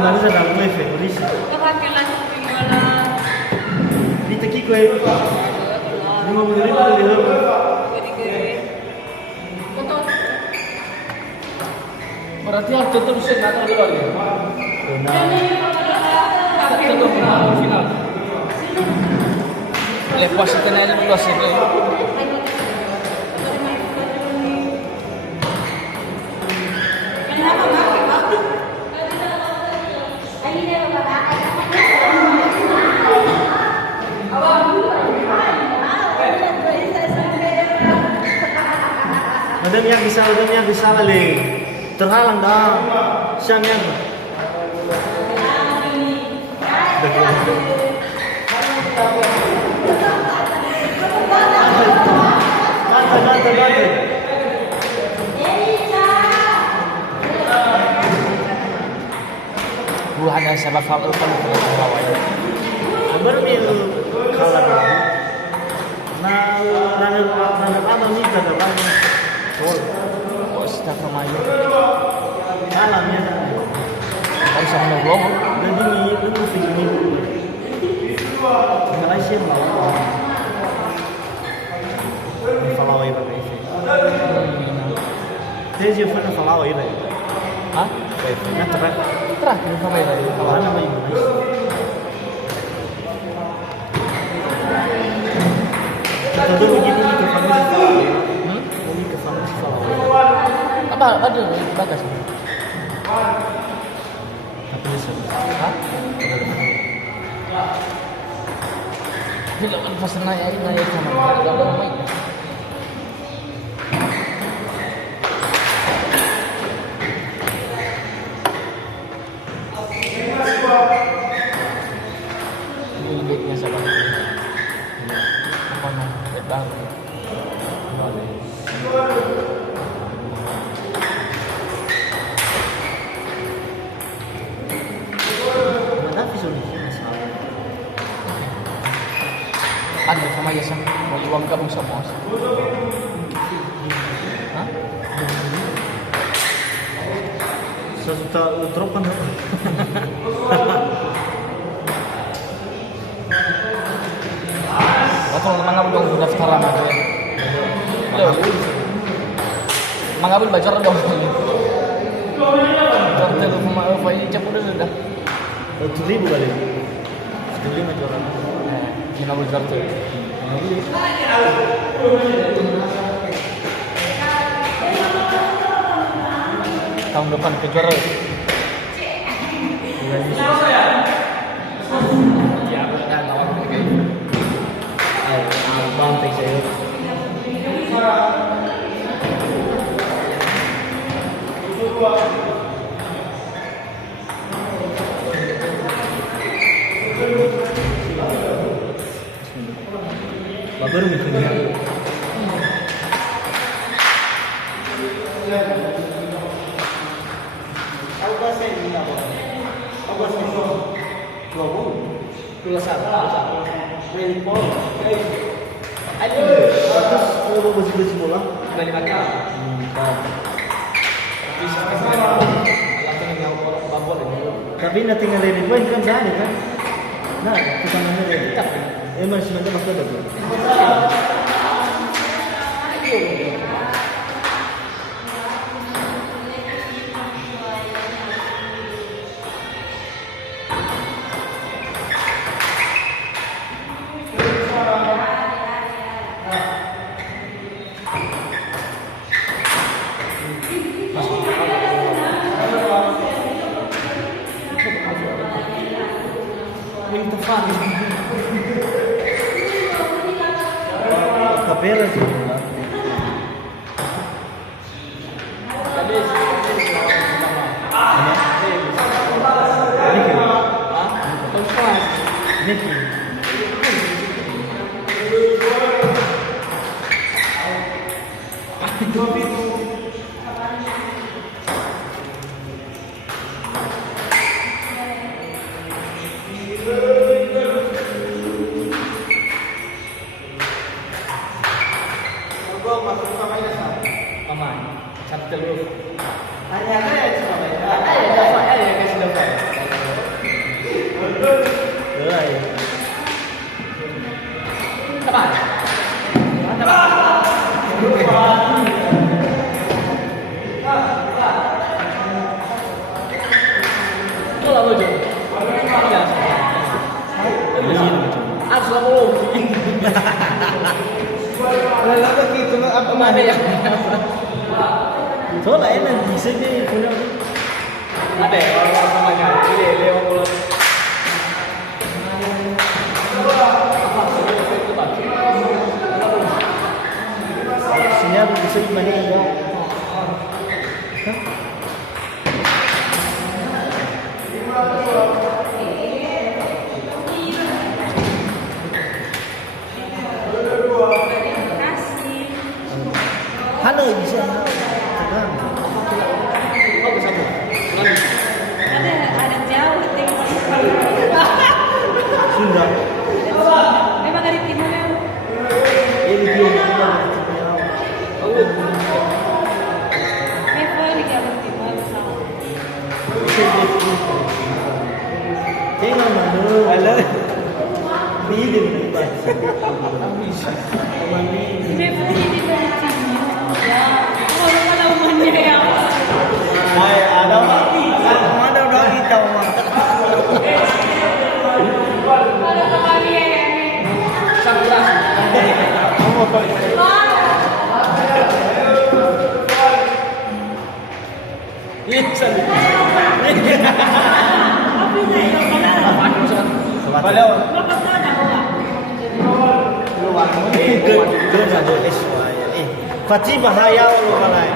teman sedang wifi polisi. Di teki kue 50.000 di dalam. Berarti harus tutup final dulu ya. Tutup final. Lepas itu aja plus itu. Madam yang bisa balik terhalang dah siang yang Hanya sebab faktor kan bawah. Bermil kalah Nah, apa nih kata banyak. Oh, sudah kemayu. Malamnya Kan sama nongkrong. jadi ini itu sini. Malaysia mau. Falau aí para isso. Desde foi na falau aí, velho. Hah? Na terra. Terakhir sama ya tadi. Falau na mai. Kita dulu gitu ke family falau. Ini ke family falau. Apa ada bagas? Apa itu? Hah? Bila kan pas naik sama gambar main. Ini salah. Apa nama? Lebar. Ada visualisasi masalah. Ada sama aja sama. Mau uang kamu sama. Hah? Sesuatu utropan. Atau mangabul dong daftaran aja ya. Mangabul bacar dong. Kartu sama file cap udah sudah. 7.000 kali. 7.000 jualan. Mangabul kartu. Tahun depan kejuara. Banteng saya. Baru mikirnya. Apa sih ini apa? Apa sih itu? Logo. Tulisan. Rainbow. Aduh, terus mau besi bola? Balik akal. Tapi nanti ngelirin poin kan dah ada kan? Nah, kita ngelirin. Masih nanti masuk ada tuh. Capela sih. Aman. Satu telur. Hanya ada ya, ada ya, guys, Rồi. Các bạn. Itu lah lucu. Iya. Aku sudah mau. Lah begitu apa Mana ya? Số lại là gì sẽ đi phụ đâu. Ada ya orang namanya. Ini Leo Mulut. Sinabi ko sa iba niya. Halo bisa. Tenang. Oh, bisa Bu. Ada jauh tinggal. Sunda. Memang dari timur ya. Ini dia yang Memang di Jawa Timur sama. Tinggal mana? Halo. Ini dia yang Memang di Jawa Timur. Ya, kalau pengalamannya ya. Hai, ada mana udah kita mah. Kalau kembali ya. Sakura. Kamu apa? Ini sandi. Tapi saya kalau Halo. bapak tahu dah bahwa Good ada SY. Fatih bahaya lu malai.